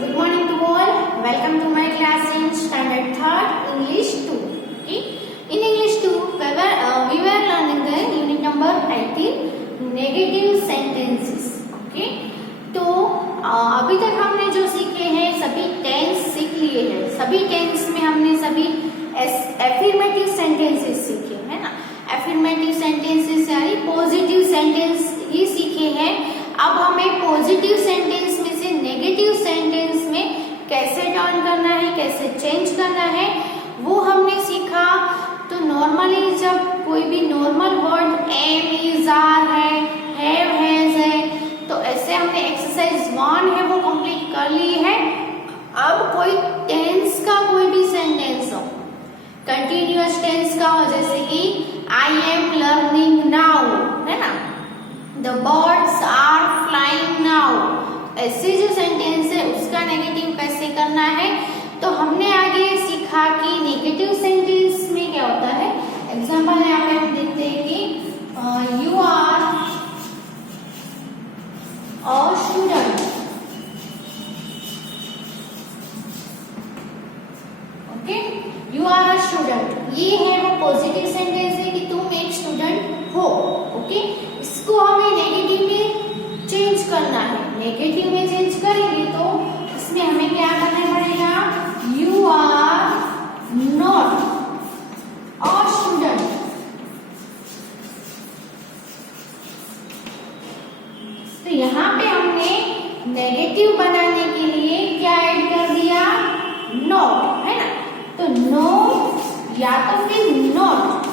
good morning to all. Welcome to my class in standard 3rd English 2. Okay. In English 2, we were learning the unit number 18, negative sentences. Okay. तो अभी तक हमने जो सीखे हैं सभी टेंस सीख लिए हैं. सभी टेंस में हमने सभी एफर्मेटिव सेंटेंसेस सीखे है ना. एफर्मेटिव सेंटेंसेस यानी पॉजिटिव सेंटेंस ही सीखे हैं. अब हमें पॉजिटिव सेंटेंस में से नेगेटिव सेंटेंस में कैसे टर्न करना है, कैसे चेंज करना है, वो हमने सीखा. तो नॉर्मली जब कोई भी normal word am, is, are है, हैव, हैज है, तो ऐसे हमने एक्सरसाइज 1 है वो कंप्लीट कर ली है. अब कोई टेंस का कोई भी सेंटेंस हो, कंटिन्यूअस टेंस का हो, जैसे कि आई एम लर्निंग नाउ है ना, the birds are flying now, ऐसे जो सेंटेंस है उसका नेगेटिव कैसे करना है. तो हमने आगे सीखा कि नेगेटिव सेंटेंस में क्या होता है. एग्जांपल यहाँ पे हम देखते हैं कि you are a student. Okay, you are a student, ये है वो पॉजिटिव सेंटेंस है कि तुम एक स्टूडेंट हो. ओके, इसको हमें नेगेटिव में चेंज करना है. नेगेटिव में चेंज करेंगे तो इसमें हमें क्या करना पड़ेगा. You are not a student. तो यहाँ पे हमने नेगेटिव बनाने के लिए क्या ऐड कर दिया, नॉट है ना. तो नो या तो फिर नॉट,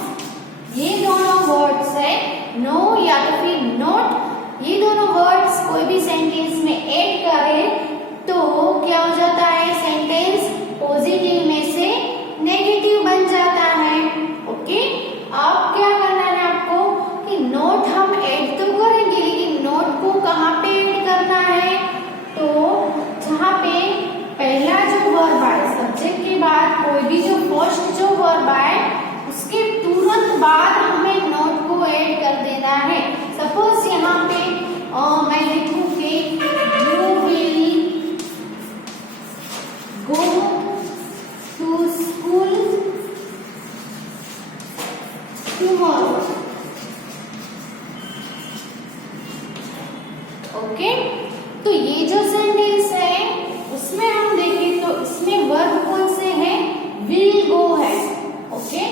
ये दोनों वर्ड्स है, नो या तो फिर नॉट, ये दोनों वर्ड्स कोई भी सेंटेंस में ऐड करें तो क्या हो जाता है, सेंटेंस पॉजिटिव में से नेगेटिव बन जाता है. ओके, अब क्या करना है आपको कि नोट हम ऐड तो करेंगे, लेकिन नोट को कहाँ पे ऐड करना है. तो जहाँ पे पहला जो वर्ब आए, सब्जेक्ट के बाद कोई भी जो फर्स्ट जो वर्ब आए उसके तुरंत बाद हमें नोट को ऐड कर देना है. सपोज यहाँ पे मैं लिखूं कि you will go to school tomorrow. Okay, तो ये जो सेंटेंस है उसमें हम देखें तो इसमें वर्ब कौन से हैं, विल गो है. ओके,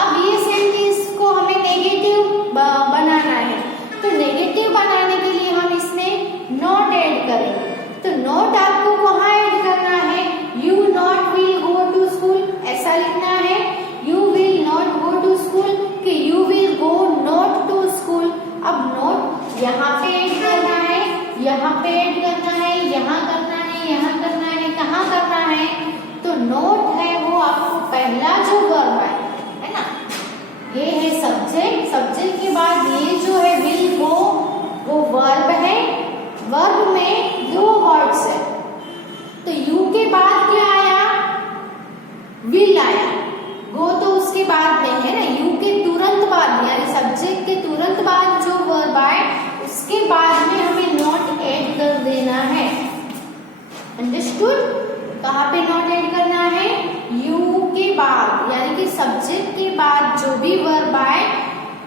अब ये सेंटेंस को हमें नेगेटिव बनाना है. तो नेगेटिव बनाने के लिए हम इसमें नॉट ऐड करें. तो नॉट आपको कहाँ ऐड करना है, you not will go to school, ऐसा लिखना है. You will not go to school कि you will go not to school. अब नॉट यहाँ पे ऐड करना है, यहाँ पे ऐड करना है, यहाँ करना है, यहाँ करना है, कहाँ करना है. तो नॉट है वो आपको पहला जो वर्ब है ना, ये है सब्जेक्ट. सब्जेक्ट के बाद ये जो है विल गो वो वर्ब है. वर्ब में दो वर्ड्स है, तो यू के बाद क्या आया, विल आया. गो तो उसके बाद में है ना, यू के तुरंत बाद यानी सब्जेक्ट के तुरंत बाद जो वर्ब आए उसके बाद में हमें नॉट ऐड कर देना है. अंडरस्टूड. कहाँ पे नॉट ऐड करना है, यू के बाद यानी कि सब्जेक्ट के बाद जो भी वर्ब आए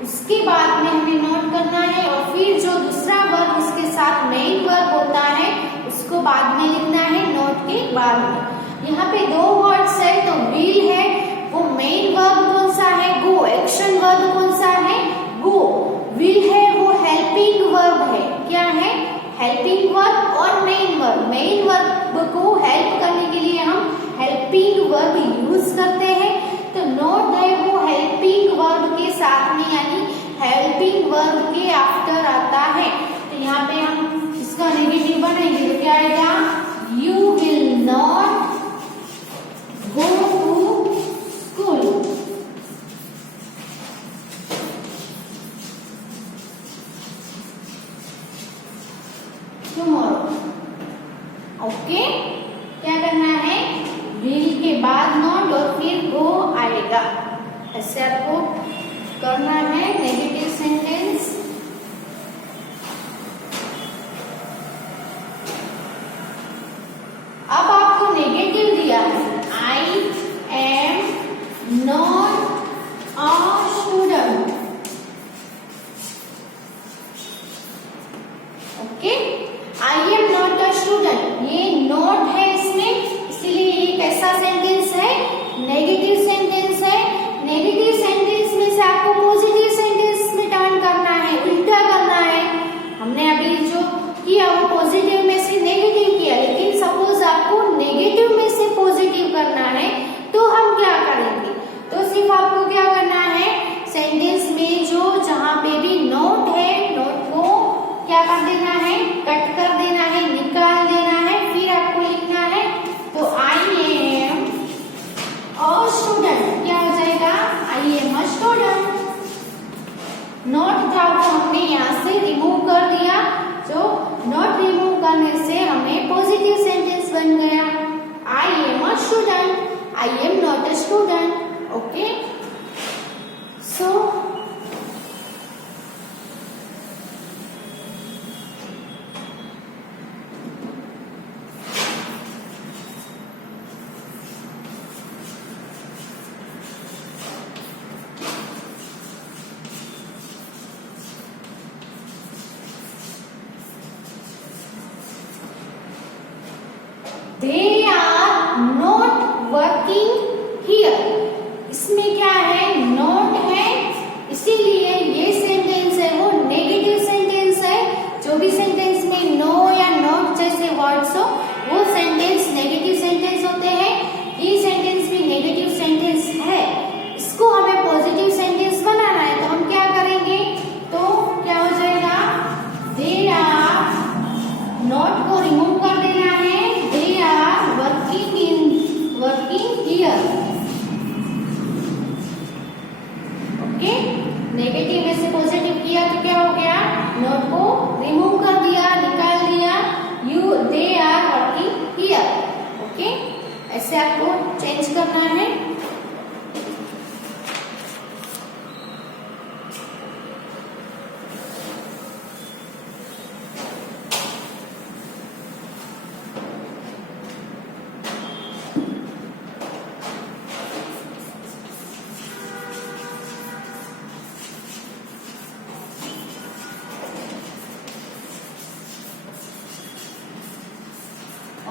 उसके बाद में हमें नोट करना है. और फिर जो दूसरा वर्ब उसके साथ मेन वर्ब होता है उसको बाद में लिखना है नोट के बाद में. यहाँ पे दो वर्ड्स है, तो विल है वो मेन वर्ब कौन सा है, गो. एक्शन वर्ब कौन सा है, गो. विल है वो हेल्पिंग वर्ब है. क्या है, हेल्पिंग वर्ब और मेन वर्ब. मेन वर्ब को हेल्प करने के लिए हम हेल्पिंग वर्ब यूज करते हैं. तो नोट है वो हेल्पिंग वर्ब के साथ में यानी हेल्पिंग वर्ब के आफ्टर आता है. तो यहाँ पे हम इसका नेगेटिव बनाएंगे तो क्या आएगा, you will not go to school. Tomorrow. Okay, क्या करना है, विल के बाद नॉट और फिर गो आएगा. ऐसे आपको करना है नेगेटिव सेंटेंस. अब पॉजिटिव करना है तो हम क्या करेंगे? तो सिर्फ आपको क्या करना है, सेंटेंस में जो जहां पे भी नोट है, नोट को क्या कर देना है, कट कर देना है, निकाल देना है, फिर आपको लिखना है। तो आई एम अ स्टूडेंट, क्या हो जाएगा, I am a student. Note था वो हमने यहाँ से रिमूव कर दिया, जो नोट रिमूव करने से हमें पॉजिटिव सेंटेंस बन गया, I am a student, I am not a student. Okay, so They are not working here. इसमें क्या है, नोट है, इसीलिए ये सेंटेंस है वो नेगेटिव सेंटेंस है। जो भी सेंटेंस में नो या नॉट जैसे वर्ड्स हो वो सेंटेंस नेगेटिव सेंटेंस होते हैं। ये सेंटेंस भी नेगेटिव सेंटेंस है, इसको हमें पॉजिटिव सेंटेंस बनाना है, तो हम क्या करेंगे, तो क्या हो जाएगा, दे आर, नॉट को रिमूव कर देना है, they are working here. Okay, negative में से पॉजिटिव किया तो क्या हो गया, नोट को रिमूव कर दिया, निकाल दिया, you they are working here. Okay, ऐसे आपको चेंज करना है।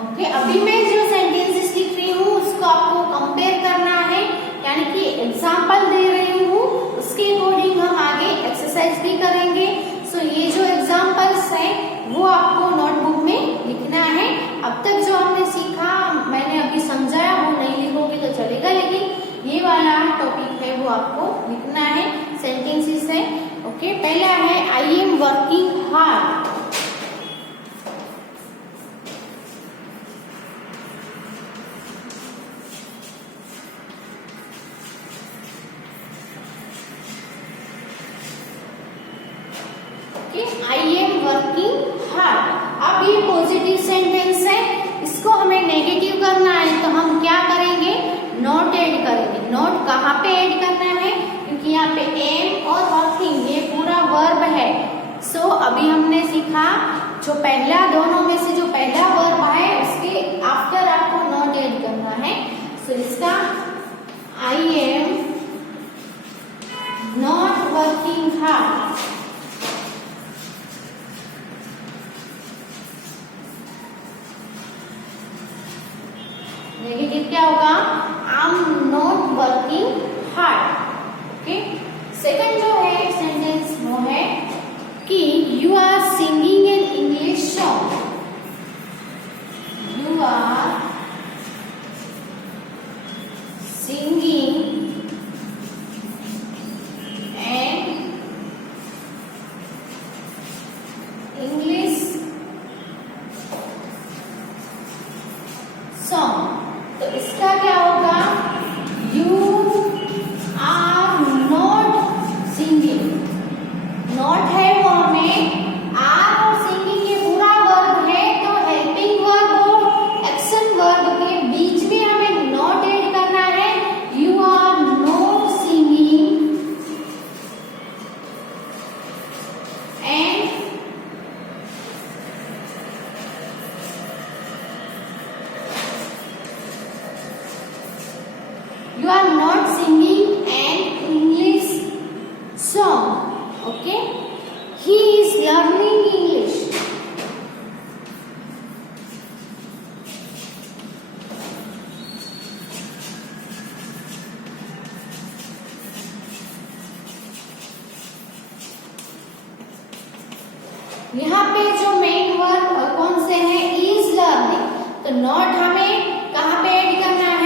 ओके, अभी मैं जो सेंटेंसेस लिख रही हूँ उसको आपको कंपेयर करना है, यानी कि एग्जांपल दे रही हूँ, उसके अकॉर्डिंग हम आगे एक्सरसाइज भी करेंगे। सो ये जो एग्जांपल्स हैं वो आपको नोटबुक में लिखना है। अब तक जो हमने सीखा, मैंने अभी समझाया, वो नहीं लिखोगे तो चलेगा, लेकिन ये वाला टॉपिक है वो आपको लिखना है, सेंटेंसेस है। ओके, पहला है I am working hard. I am working hard. अब ये पॉजिटिव सेंटेंस है, इसको हमें नेगेटिव करना है, तो हम क्या करेंगे, नॉट ऐड करेंगे। नॉट कहाँ पे ऐड करना है, क्योंकि यहाँ पे एम और वर्किंग ये पूरा वर्ब है। सो अभी हमने सीखा जो पहला, दोनों में से जो पहला वर्ब है उसके आफ्टर आपको नॉट ऐड करना है। सो इसका I am not working hard. Negative क्या होगा, I am not working hard. Okay, second जो है सेंटेंस वो है कि you are singing an English song. You are singing an English song. तो इसका क्या होगा, you are not singing. Not है वो हमें, आर और सिंगिंग ये पूरा वर्ब है, तो हेल्पिंग वर्ब और एक्शन वर्ब के बीच में हमें नॉट ऐड करना है। You are not singing and you are not singing an English song. Okay, he is learning English. यहाँ पे जो मेन वर्ब कौन से हैं, इज लर्निंग। तो नॉट हमें कहाँ पे ऐड करना है,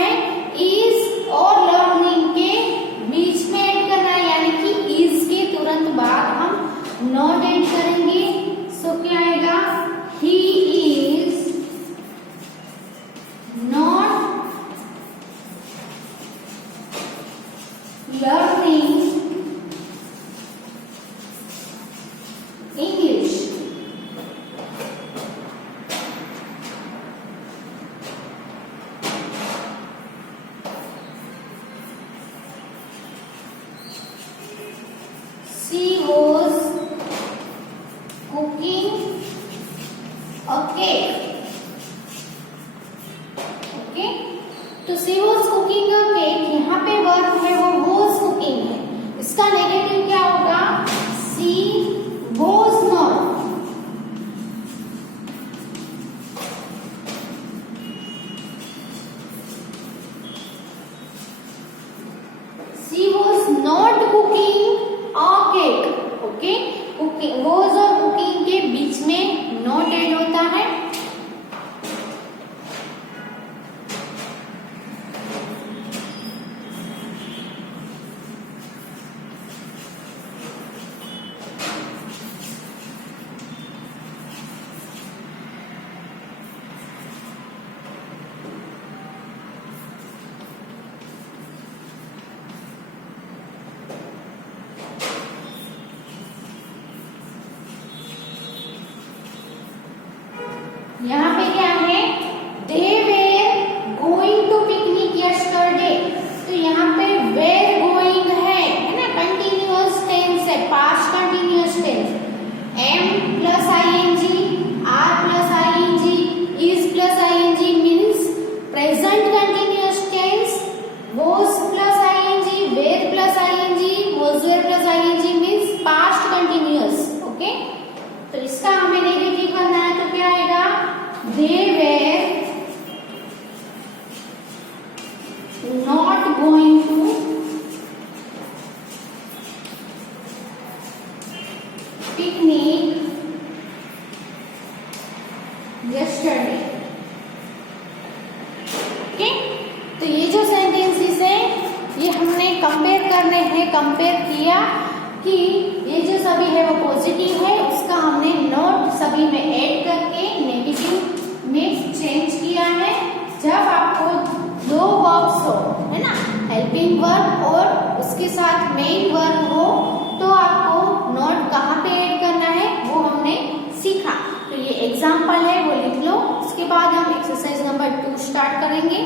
a cake. ओके, तो शी वॉज कुकिंग अ केक, यहाँ पे वर्ब है वो वॉज कुकिंग है, इसका नेगेटिव क्या होगा, she was not. She was not cooking a cake. Okay, cooking was और कुकिंग के बीच में नॉट ऐड होता है. यहाँ पे क्या है, they were going to picnic yesterday, तो यहाँ पे वेर गोइंग है ना, कंटिन्यूअस टेंस है, past continuous tense, am plus ING, are plus ING, is plus ING means present continuous tense, was plus ING, were plus ING, was were plus ING means past continuous. Okay, तो इसका हमें नेगेटिव करना है, तो क्या आएगा, they were not going to picnic yesterday. Okay, तो ये जो सेंटेंसेस है ये हमने कंपेयर करने हैं, कंपेयर किया कि ये जो सभी है वो पॉजिटिव है, उसका हमने नोट सभी में ऐड करके नेगेटिव में चेंज किया है. जब आपको दो वर्ब्स हो, है ना, हेल्पिंग वर्ब और उसके साथ मेन वर्ब हो, तो आपको नोट कहाँ पे ऐड करना है वो हमने सीखा. तो ये एग्जांपल है, वो लिख लो. उसके बाद हम एक्सरसाइज नंबर 2 स्टार्ट करेंगे.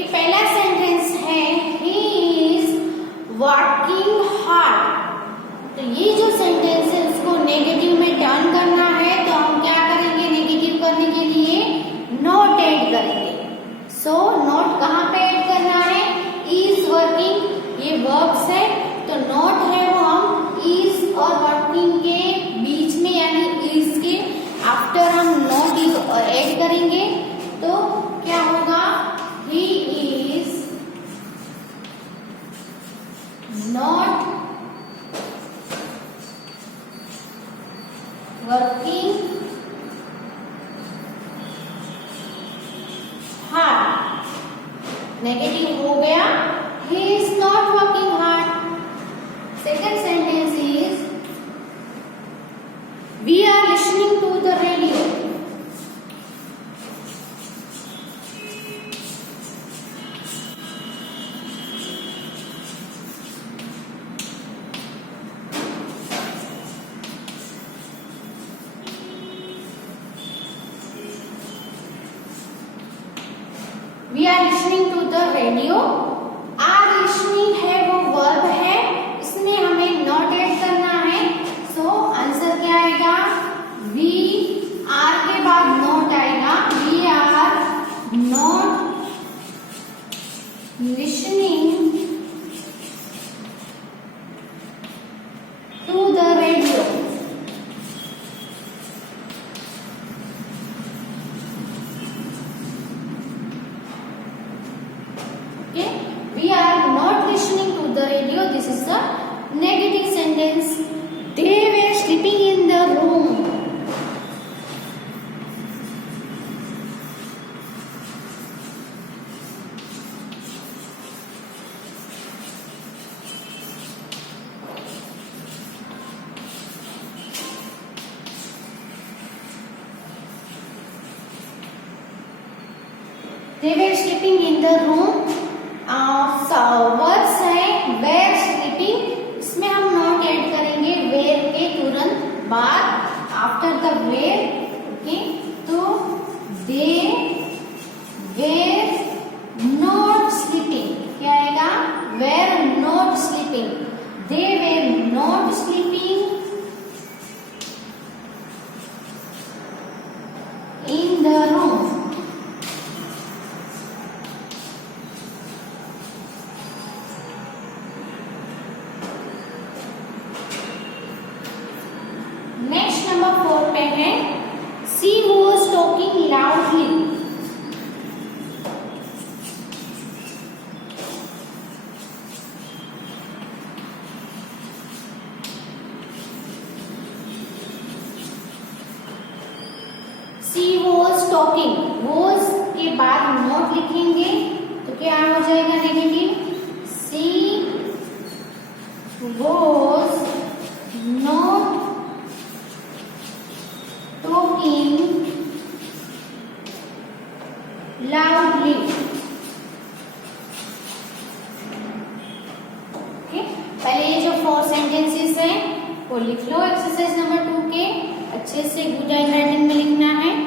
कि पहला सेंटेंस है ही इज वर्किंग हार्ड। तो ये जो सेंटेंस है उसको नेगेटिव में टर्न करना है, तो हम क्या करेंगे? नेगेटिव करने के लिए नॉट ऐड करेंगे। सो नॉट कहाँ पे ऐड करना है? इज वर्किंग, ये वर्ब्स है, तो नॉट है वो हम इज और वर्किंग के बीच में यानी इज के आफ्टर हम नॉट ऐड करेंगे, तो क्या होगा? He is not working hard. Negative हो गया, he is not working hard. Second sentence is we are listening to the radio. We are listening to the radio. Are listening है वो वर्ब है, इसमें हमें नॉट ऐड करना है। सो आंसर क्या आएगा? वी आर के बाद नॉट आएगा। We are not listening to the radio. Okay, we are not listening to the radio. This is the negative sentence. They were sleeping in the room. They were sleeping in the room. Verbs है where sleeping, इसमें हम not add करेंगे वेयर के तुरंत बाद after the where. Okay, तो दे were not sleeping, क्या आएगा? Were not sleeping. They were not sleeping in the room. Next number 4 पे है she was talking loudly. She was talking, was के बाद नॉट लिखेंगे तो क्या हो जाएगा? Negative. She was not talking loudly. Okay, पहले ये जो 4 सेंटेंसेस हैं वो लिख लो एक्सरसाइज नंबर 2 के। अच्छे से गुड हैंडराइटिंग में लिखना है।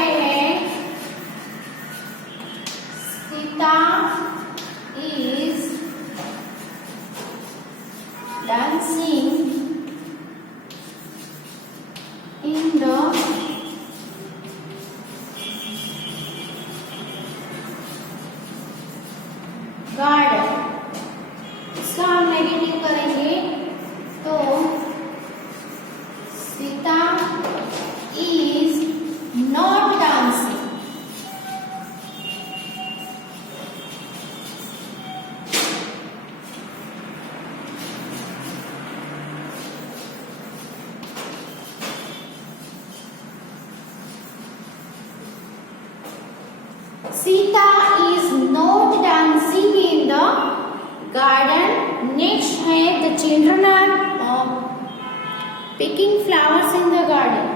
पे है Sita is dancing in the garden. इसका हम नेगेटिव करेंगे तो Sita is not dancing. Sita is not dancing in the garden. Next है the children are picking flowers in the garden.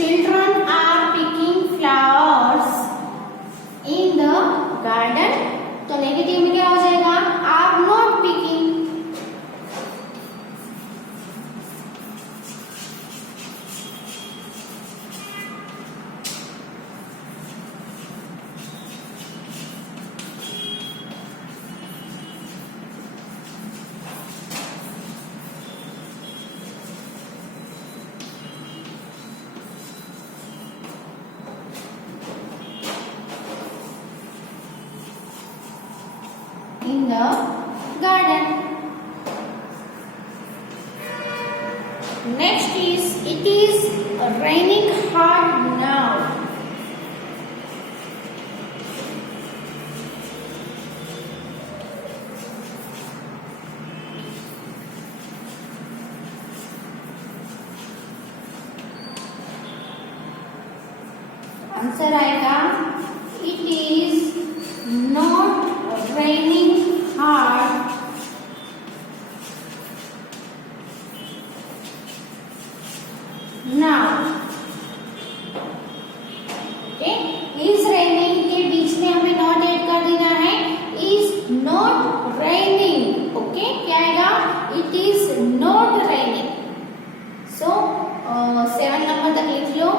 Children are picking flowers in the garden. तो नेगेटिव में क्या हो जाएगा? Are not picking. In the garden. Next is it is raining hard now. Answer आएगा it is not raining hard now. Okay, is raining के बीच में हमें not ऐड कर देना है. is not raining. Okay, क्या आएगा? it is not raining. So 7 नंबर तक लिख लो.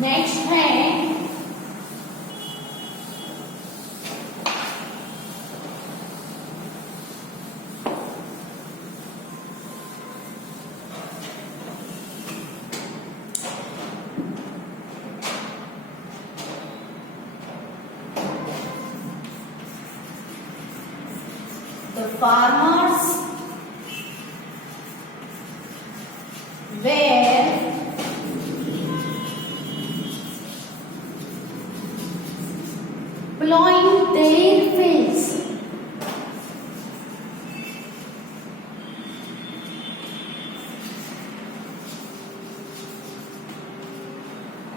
नेक्स्ट है the farmers were plowing their fields.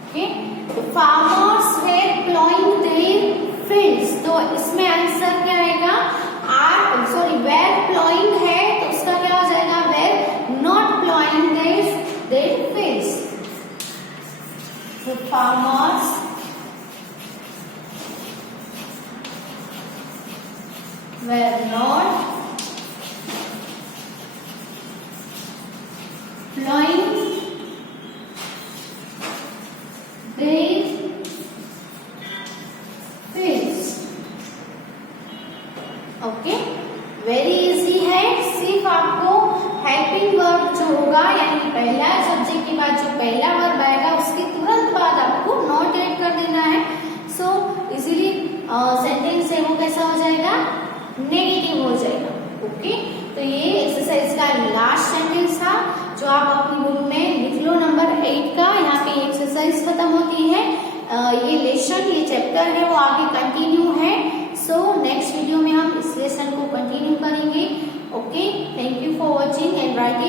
Okay, the farmers were plowing their fields. तो इसमें आंसर क्या आएगा? where plowing है तो उसका क्या हो जाएगा? where not plowing their fields. The farmers were not plowing होगा यानी कि पहला सब्जेक्ट के बाद जो पहला वर्ब आएगा उसके तुरंत बाद आपको नॉट ऐड कर देना है। सो इजीली सेंटेंस है वो कैसा हो जाएगा, नेगेटिव हो जाएगा। ओके, तो ये एक्सरसाइज का लास्ट सेंटेंस था जो आप अपनी बुक में लिख लो, नंबर 8 का। यहाँ पे एक्सरसाइज खत्म होती है। ये लेसन, ये चैप्टर है वो आगे कंटिन्यू है। सो नेक्स्ट वीडियो में हम इस लेसन को कंटिन्यू करेंगे। Okay, thank you for watching and right